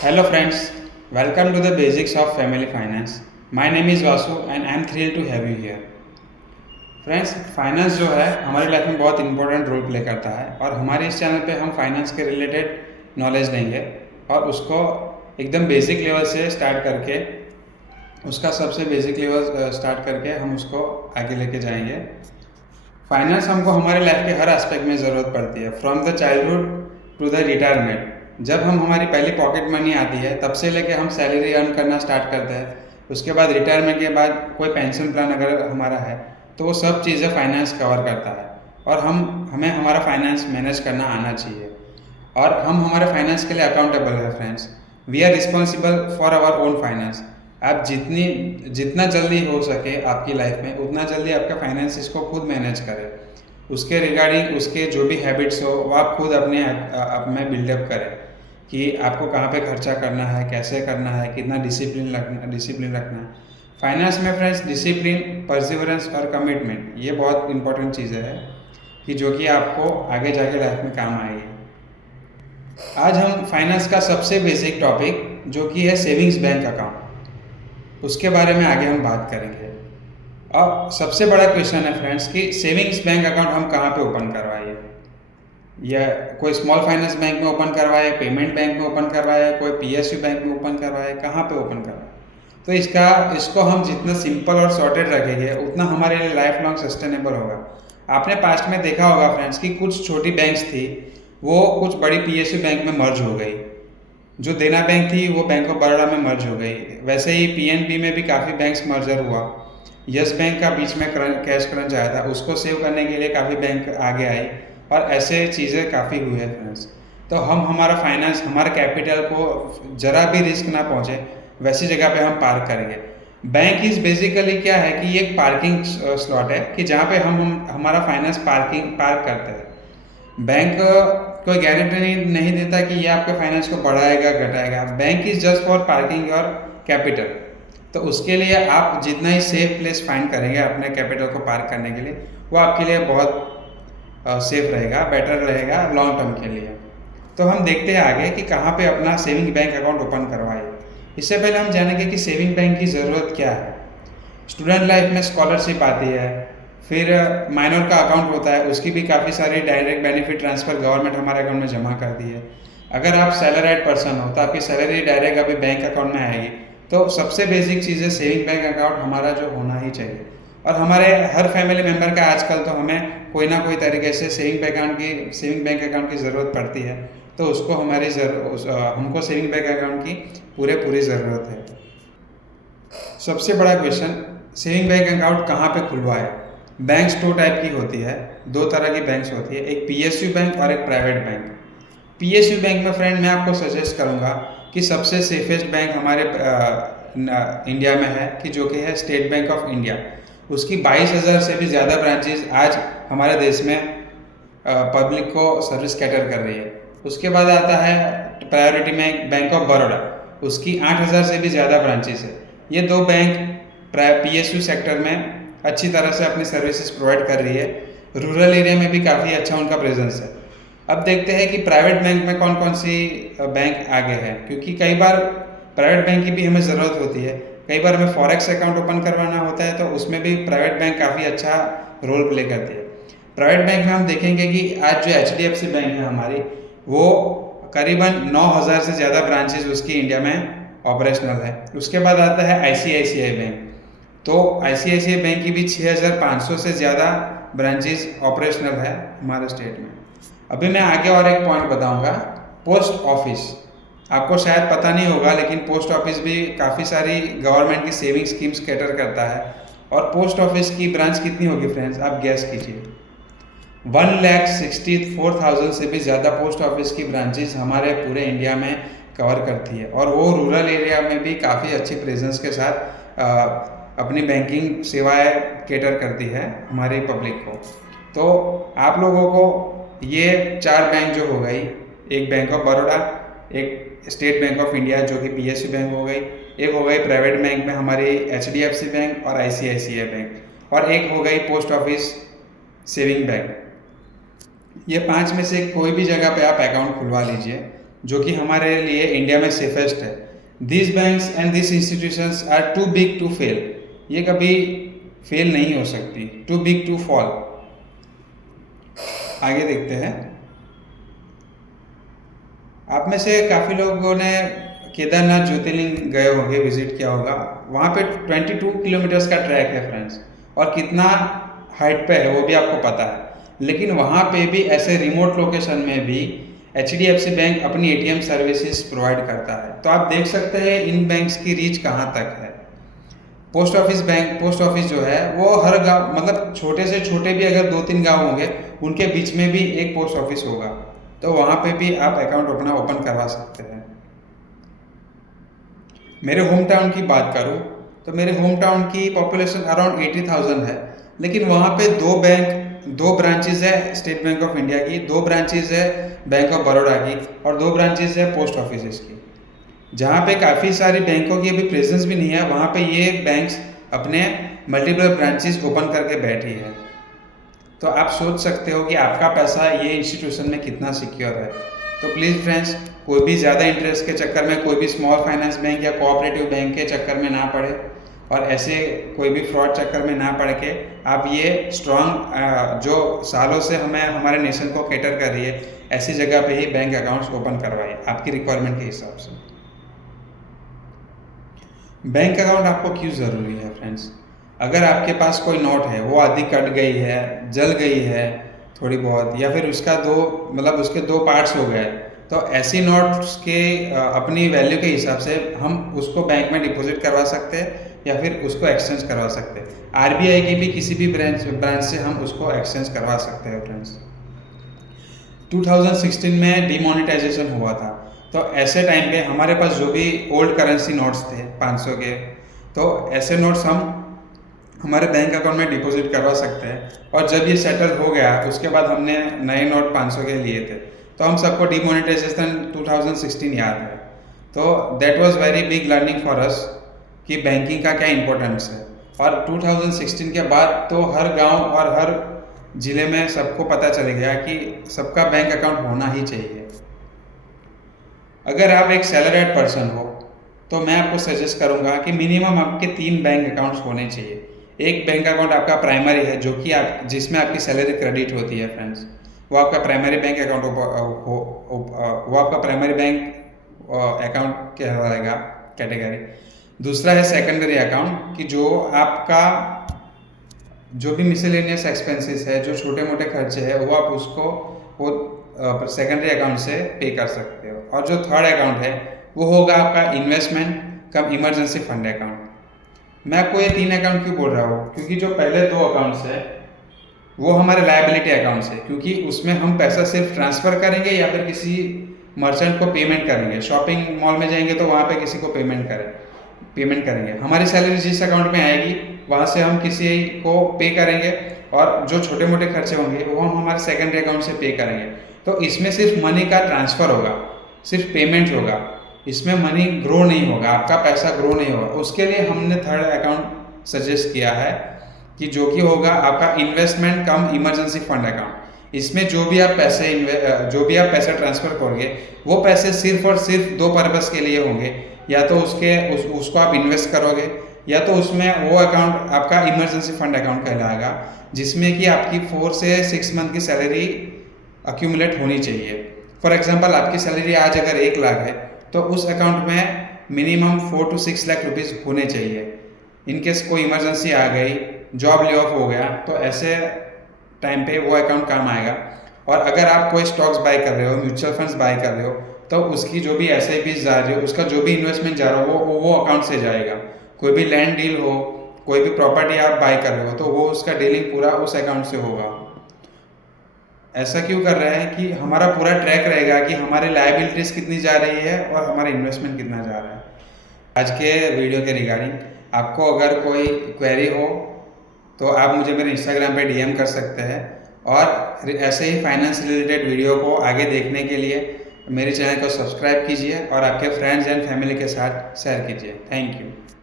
Hello friends, welcome to the basics of family finance. My name is Vasu and I am thrilled to have you here. Friends, finance जो है हमारी life में बहुत important role play करता है और हमारे इस चैनल पे हम फाइनेंस के रिलेटेड नॉलेज देंगे और उसको एकदम बेसिक लेवल से स्टार्ट करके उसका सबसे बेसिक लेवल स्टार्ट करके हम उसको आगे लेके जाएंगे। फाइनेंस हमको हमारे लाइफ के हर एस्पेक्ट में ज़रूरत पड़ती है, from the childhood to the retirement. जब हमारी पहली पॉकेट मनी आती है तब से लेके हम सैलरी अर्न करना स्टार्ट करते हैं, उसके बाद रिटायरमेंट के बाद कोई पेंशन प्लान अगर हमारा है तो वो सब चीज़ें फाइनेंस कवर करता है और हमें हमारा फाइनेंस मैनेज करना आना चाहिए और हम हमारे फाइनेंस के लिए अकाउंटेबल है। Friends, we are responsible for our own finance. आप जितना जल्दी हो सके आपकी लाइफ में उतना जल्दी आपका फाइनेंस इसको खुद मैनेज करें। उसके रिगार्डिंग उसके जो भी हैबिट्स हो वो आप खुद अपने आप में बिल्डअप करें कि आपको कहाँ पे खर्चा करना है, कैसे करना है, कितना डिसिप्लिन रखना है। फाइनेंस में फ्रेंड्स डिसिप्लिन, परसिवरेंस और कमिटमेंट ये बहुत इंपॉर्टेंट चीज़ें हैं कि जो कि आपको आगे जाके लाइफ में काम आएगी। आज हम फाइनेंस का सबसे बेसिक टॉपिक जो कि है सेविंग्स बैंक अकाउंट, उसके बारे में आगे हम बात करेंगे। अब सबसे बड़ा क्वेश्चन है फ्रेंड्स कि सेविंग्स बैंक अकाउंट हम कहाँ पे ओपन करवाइए, या कोई स्मॉल फाइनेंस बैंक में ओपन करवाए, पेमेंट बैंक में ओपन करवाए, कोई पीएसयू बैंक में ओपन करवाए, कहाँ पे ओपन करवाए। तो इसको हम जितना सिंपल और सॉर्टेड रखेंगे उतना हमारे लिए लाइफ लॉन्ग सस्टेनेबल होगा। आपने पास्ट में देखा होगा फ्रेंड्स कि कुछ छोटी बैंक्स थी वो कुछ बड़ी पीएसयू बैंक में मर्ज हो गई। जो देना बैंक थी वो बैंक ऑफ बड़ौदा में मर्ज हो गई। वैसे ही पीएनबी में भी काफ़ी बैंक्स मर्जर हुआ। यस बैंक का बीच में कैश क्रंच आया था, उसको सेव करने के लिए काफ़ी बैंक आगे आई और ऐसे चीज़ें काफ़ी हुई है फ्रेंड्स। तो हम हमारा फाइनेंस, हमारे कैपिटल को ज़रा भी रिस्क ना पहुँचे वैसी जगह पे हम पार्क करेंगे। बैंक इज़ बेसिकली क्या है कि ये एक पार्किंग स्लॉट है कि जहाँ पे हम हमारा फाइनेंस पार्क करते हैं। बैंक कोई गारंटी नहीं देता कि ये आपके फाइनेंस को बढ़ाएगा घटाएगा। Bank is just for parking your capital. तो उसके लिए आप जितना ही सेफ प्लेस फाइंड करेंगे अपने कैपिटल को पार्क करने के लिए वो आपके लिए बहुत सेफ रहेगा, बेटर रहेगा लॉन्ग टर्म के लिए। तो हम देखते हैं आगे कि कहाँ पे अपना सेविंग बैंक अकाउंट ओपन करवाए। इससे पहले हम जानेंगे कि सेविंग बैंक की ज़रूरत क्या है। स्टूडेंट लाइफ में स्कॉलरशिप आती है, फिर माइनर का अकाउंट होता है, उसकी भी काफ़ी सारी डायरेक्ट बेनिफिट ट्रांसफ़र गवर्नमेंट हमारे अकाउंट में जमा करती है। अगर आप सैलराइड पर्सन हो तो आपकी सैलरी डायरेक्ट अभी बैंक अकाउंट में आएगी। तो सबसे बेसिक चीज़ है सेविंग बैंक अकाउंट हमारा जो होना ही चाहिए। और हमारे हर फैमिली मेम्बर का आजकल तो हमें कोई ना कोई तरीके से सेविंग बैंक अकाउंट की ज़रूरत पड़ती है। तो उसको हमको सेविंग बैंक अकाउंट की पूरी ज़रूरत है। सबसे बड़ा क्वेश्चन, सेविंग बैंक अकाउंट कहाँ पे खुलवाए। बैंक्स दो टाइप की होती है, दो तरह की बैंक्स होती है, एक पीएसयू बैंक और एक प्राइवेट बैंक। पीएसयू बैंक में फ्रेंड मैं आपको सजेस्ट करूँगा कि सबसे सेफेस्ट बैंक हमारे इंडिया में है कि जो कि है स्टेट बैंक ऑफ इंडिया। उसकी 22,000 से भी ज़्यादा ब्रांचेज आज हमारे देश में पब्लिक को सर्विस कैटर कर रही है। उसके बाद आता है प्रायोरिटी में बैंक ऑफ बड़ौदा, उसकी 8,000 से भी ज़्यादा ब्रांचेज है। ये दो बैंक पीएसयू सेक्टर में अच्छी तरह से अपनी सर्विसेज प्रोवाइड कर रही है। रूरल एरिया में भी काफ़ी अच्छा उनका प्रेजेंस है। अब देखते हैं कि प्राइवेट बैंक में कौन कौन सी बैंक आगे है, क्योंकि कई बार प्राइवेट बैंक की भी हमें ज़रूरत होती है। कई बार हमें फॉरेक्स अकाउंट ओपन करवाना होता है तो उसमें भी प्राइवेट बैंक काफ़ी अच्छा रोल प्ले करती है। प्राइवेट बैंक में हम देखेंगे कि आज जो एचडीएफसी बैंक है हमारी, वो करीबन 9,000 से ज़्यादा ब्रांचेज उसकी इंडिया में ऑपरेशनल है। उसके बाद आता है आईसीआईसीआई बैंक। तो आईसीआईसीआई बैंक की भी 6,500 से ज़्यादा ब्रांचेज ऑपरेशनल है हमारे स्टेट में। अभी मैं आगे और एक पॉइंट बताऊंगा, पोस्ट ऑफिस। आपको शायद पता नहीं होगा लेकिन पोस्ट ऑफिस भी काफ़ी सारी गवर्नमेंट की सेविंग स्कीम्स कैटर करता है। और पोस्ट ऑफिस की ब्रांच कितनी होगी फ्रेंड्स, आप गैस कीजिए। 1,64,000 से भी ज़्यादा पोस्ट ऑफिस की ब्रांचेस हमारे पूरे इंडिया में कवर करती है और वो रूरल एरिया में भी काफ़ी अच्छी प्रेजेंस के साथ अपनी बैंकिंग सेवाएं कैटर करती है हमारी पब्लिक को। तो आप लोगों को ये 4 बैंक जो हो गई, एक बैंक ऑफ बड़ौदा, एक स्टेट बैंक ऑफ इंडिया जो कि पीएसयू बैंक हो गई, एक हो गई प्राइवेट बैंक में हमारी एचडीएफसी बैंक और आईसीआईसीआई बैंक, और एक हो गई पोस्ट ऑफिस सेविंग बैंक। ये 5 में से कोई भी जगह पे आप अकाउंट खुलवा लीजिए। जो कि हमारे लिए इंडिया में सेफेस्ट है। This banks and this institutions are too big to fail. ये कभी फेल नहीं हो सकती, टू बिग टू फॉल। आगे देखते हैं। आप में से काफ़ी लोगों ने केदारनाथ ज्योतिर्लिंग गए होंगे, विजिट किया होगा। वहाँ पे 22 किलोमीटर्स का ट्रैक है फ्रेंड्स, और कितना हाइट पे है वो भी आपको पता है। लेकिन वहाँ पे भी ऐसे रिमोट लोकेशन में भी HDFC बैंक अपनी ATM सर्विसेज प्रोवाइड करता है। तो आप देख सकते हैं इन बैंक्स की रीच कहाँ तक है। पोस्ट ऑफिस जो है वो हर गांव, मतलब छोटे से छोटे भी अगर 2-3 गांव होंगे उनके बीच में भी एक पोस्ट ऑफिस होगा, तो वहाँ पे भी आप अकाउंट अपना ओपन करवा सकते हैं। मेरे होम टाउन की बात करूँ तो मेरे होम टाउन की पॉपुलेशन अराउंड 80,000 है, लेकिन वहाँ पे 2 ब्रांचेज है स्टेट बैंक ऑफ इंडिया की, 2 ब्रांचेज है बैंक ऑफ बड़ौदा की, और 2 ब्रांचेज है पोस्ट ऑफिस की। जहाँ पे काफ़ी सारी बैंकों की अभी प्रेजेंस भी नहीं है, वहाँ पे ये बैंक्स अपने मल्टीपल ब्रांचेस ओपन करके बैठी है। तो आप सोच सकते हो कि आपका पैसा ये इंस्टीट्यूशन में कितना सिक्योर है। तो प्लीज़ फ्रेंड्स, कोई भी ज़्यादा इंटरेस्ट के चक्कर में, कोई भी स्मॉल फाइनेंस बैंक या कोऑपरेटिव बैंक के चक्कर में ना पड़े, और ऐसे कोई भी फ्रॉड चक्कर में ना पड़ के आप ये स्ट्रॉन्ग जो सालों से हमें हमारे नेशन को कैटर कर रही है, ऐसी जगह पे ही बैंक अकाउंट्स ओपन करवाइए आपकी रिक्वायरमेंट के हिसाब से। बैंक अकाउंट आपको क्यों ज़रूरी है फ्रेंड्स? अगर आपके पास कोई नोट है, वो आधी कट गई है, जल गई है थोड़ी बहुत, या फिर उसके 2 पार्ट्स हो गए, तो ऐसी नोट्स के अपनी वैल्यू के हिसाब से हम उसको बैंक में डिपॉजिट करवा सकते हैं या फिर उसको एक्सचेंज करवा सकते हैं। RBI की भी किसी भी ब्रांच से हम उसको एक्सचेंज करवा सकते हैं फ्रेंड्स। 2016 में डिमोनेटाइजेशन हुआ था, तो ऐसे टाइम पे हमारे पास जो भी ओल्ड करेंसी नोट्स थे 500 के, तो ऐसे नोट्स हम हमारे बैंक अकाउंट में डिपॉजिट करवा सकते हैं। और जब ये सेटल हो गया, उसके बाद हमने नए नोट 500 के लिए थे, तो हम सबको डिमोनेटाइजेशन 2016 याद है। तो that was very big learning for us कि बैंकिंग का क्या इंपॉर्टेंस है। और 2016 के बाद तो हर गांव और हर ज़िले में सबको पता चल गया कि सबका बैंक अकाउंट होना ही चाहिए। अगर आप एक सैलरीड पर्सन हो तो मैं आपको सजेस्ट करूंगा कि मिनिमम आपके 3 बैंक अकाउंट्स होने चाहिए। एक बैंक अकाउंट आपका प्राइमरी है, जो कि जिसमें आपकी सैलरी क्रेडिट होती है फ्रेंड्स, वो आपका प्राइमरी बैंक अकाउंट वो आपका प्राइमरी बैंक अकाउंट कहलाएगा कैटेगरी। दूसरा है सेकेंडरी अकाउंट, कि जो आपका जो भी मिसलेनियस एक्सपेंसेस है, जो छोटे मोटे खर्चे हैं, वो आप उसको सेकेंडरी अकाउंट से पे कर सकते हो। और जो थर्ड अकाउंट है वो होगा आपका इन्वेस्टमेंट कम इमरजेंसी फंड अकाउंट। मैं आपको ये 3 अकाउंट क्यों बोल रहा हूँ, क्योंकि जो पहले 2 अकाउंट्स है वो हमारे लायबिलिटी अकाउंट्स है, क्योंकि उसमें हम पैसा सिर्फ ट्रांसफ़र करेंगे या फिर किसी मर्चेंट को पेमेंट करेंगे। शॉपिंग मॉल में जाएंगे तो वहाँ पे किसी को पेमेंट करेंगे। हमारी सैलरी जिस अकाउंट में आएगी वहाँ से हम किसी को पे करेंगे, और जो छोटे मोटे खर्चे होंगे वो हम हमारे सेकेंडरी अकाउंट से पे करेंगे। तो इसमें सिर्फ मनी का ट्रांसफ़र होगा, सिर्फ पेमेंट होगा, इसमें मनी ग्रो नहीं होगा, आपका पैसा ग्रो नहीं होगा। उसके लिए हमने थर्ड अकाउंट सजेस्ट किया है, कि जो कि होगा आपका इन्वेस्टमेंट कम इमरजेंसी फंड अकाउंट। इसमें जो भी आप पैसा ट्रांसफ़र करोगे वो पैसे सिर्फ और सिर्फ 2 पर्पज़ के लिए होंगे। या तो उसको आप इन्वेस्ट करोगे, या तो उसमें वो अकाउंट आपका इमरजेंसी फंड अकाउंट कहलाएगा, जिसमें कि आपकी 4 से 6 मंथ की सैलरी अक्यूमुलेट होनी चाहिए। फॉर एग्जांपल, आपकी सैलरी आज अगर 1 लाख है तो उस अकाउंट में मिनिमम 4 to 6 लाख रुपीज़ होने चाहिए। इनकेस कोई इमरजेंसी आ गई, जॉब ले ऑफ हो गया, तो ऐसे टाइम पे वो अकाउंट काम आएगा। और अगर आप कोई स्टॉक्स बाय कर रहे हो, म्यूचुअल फंड्स बाय कर रहे हो, तो उसकी जो भी SIPs जा रही हो, उसका जो भी इन्वेस्टमेंट जा रहा हो वो अकाउंट से जाएगा। कोई भी लैंड डील हो, कोई भी प्रॉपर्टी आप बाय कर रहे हो, तो वो उसका डीलिंग पूरा उस अकाउंट से होगा। ऐसा क्यों कर रहे हैं कि हमारा पूरा ट्रैक रहेगा कि हमारी लायबिलिटीज़ कितनी जा रही है और हमारा इन्वेस्टमेंट कितना जा रहा है। आज के वीडियो के रिगार्डिंग आपको अगर कोई क्वेरी हो तो आप मुझे मेरे इंस्टाग्राम पे DM कर सकते हैं, और ऐसे ही फाइनेंस रिलेटेड वीडियो को आगे देखने के लिए मेरे चैनल को सब्सक्राइब कीजिए और आपके फ्रेंड्स एंड फैमिली के साथ शेयर कीजिए। Thank you.